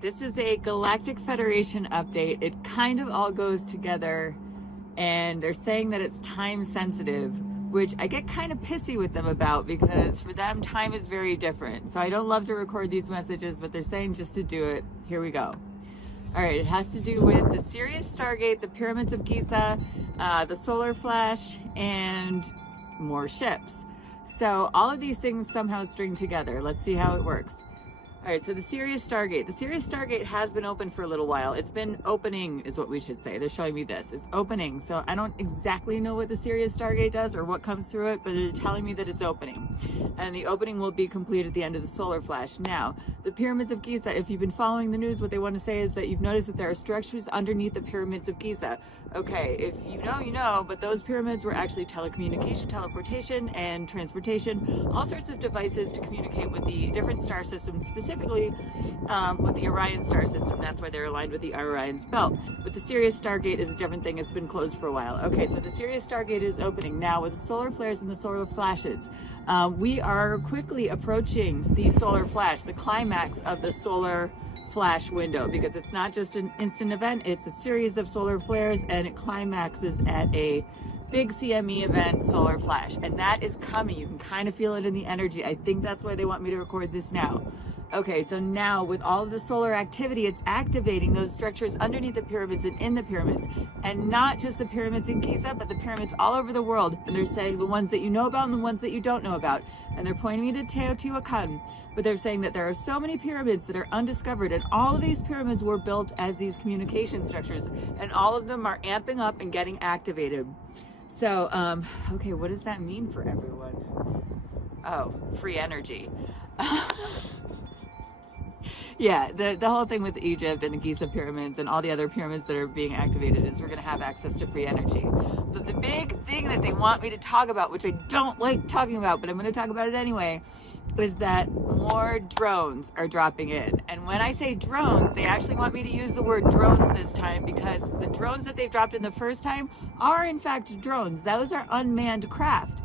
This is a Galactic Federation update. It kind of all goes together, and they're saying that it's time sensitive, which I get kind of pissy with them about because for them time is very different. So I don't love to record these messages, but they're saying just to do it. Here we go. All right, it has to do with the SIRIUS Stargate, the Pyramids of Giza, the solar flash, and more ships. So all of these things somehow string together. Let's see how it works. All right, so the SIRIUS Stargate. The SIRIUS Stargate has been open for a little while. It's been opening is what we should say. They're showing me this. It's opening. So I don't exactly know what the SIRIUS Stargate does or what comes through it, but they're telling me that it's opening. And the opening will be complete at the end of the solar flash. Now, the Pyramids of Giza, if you've been following the news, what they want to say is that you've noticed that there are structures underneath the Pyramids of Giza. Okay, if you know, you know, but those pyramids were actually telecommunication, teleportation, and transportation, all sorts of devices to communicate with the different star systems, specifically with the Orion star system. That's why they're aligned with the Orion's belt. But the SIRIUS Stargate is a different thing. It's been closed for a while. Okay, so the SIRIUS Stargate is opening now with the solar flares and the solar flashes. We are quickly approaching the solar flash, the climax of the solar flash window, because it's not just an instant event, it's a series of solar flares, and it climaxes at a big CME event, solar flash, and that is coming. You can kind of feel it in the energy. I think that's why they want me to record this now. Okay, so now with all of the solar activity, it's activating those structures underneath the pyramids and in the pyramids, and not just the pyramids in Giza, but the pyramids all over the world. And they're saying the ones that you know about and the ones that you don't know about. And they're pointing me to Teotihuacan, but they're saying that there are so many pyramids that are undiscovered, and all of these pyramids were built as these communication structures, and all of them are amping up and getting activated. So, okay, what does that mean for everyone? Oh, free energy. Yeah, the whole thing with Egypt and the Giza pyramids and all the other pyramids that are being activated is we're going to have access to free energy. But the big thing that they want me to talk about, which I don't like talking about, but I'm going to talk about it anyway, is that more drones are dropping in. And when I say drones, they actually want me to use the word drones this time, because the drones that they've dropped in the first time are in fact drones. Those are unmanned craft,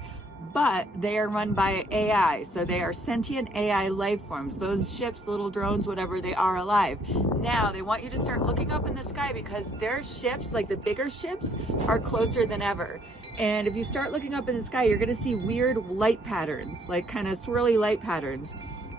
but they are run by AI, so they are sentient AI life forms. Those ships, little drones, whatever, they are alive. Now they want you to start looking up in the sky, because their ships, like the bigger ships, are closer than ever. And if you start looking up in the sky, you're gonna see weird light patterns, like kind of swirly light patterns.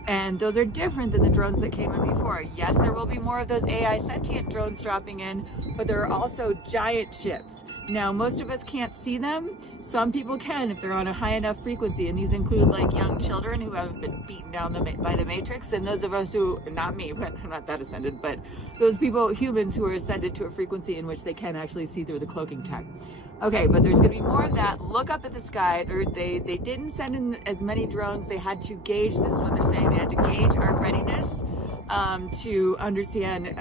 And those are different than the drones that came in before. Yes, there will be more of those AI sentient drones dropping in, but there are also giant ships. Now, most of us can't see them. Some people can if they're on a high enough frequency, and these include like young children who haven't been beaten down by the Matrix, and those of us who, not me, but I'm not that ascended, but those people, humans who are ascended to a frequency in which they can actually see through the cloaking tech. Okay, but there's going to be more of that. Look up at the sky. They didn't send in as many drones. They had to gauge, this is what they're saying, they had to gauge our readiness to understand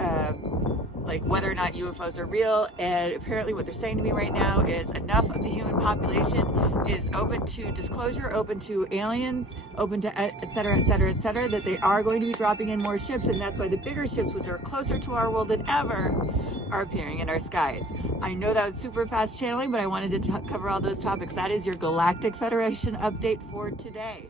like whether or not UFOs are real. And apparently what they're saying to me right now is enough of the human population is open to disclosure, open to aliens, open to et cetera, that they are going to be dropping in more ships. And that's why the bigger ships, which are closer to our world than ever, are appearing in our skies. I know that was super fast channeling, but I wanted to cover all those topics. That is your Galactic Federation update for today.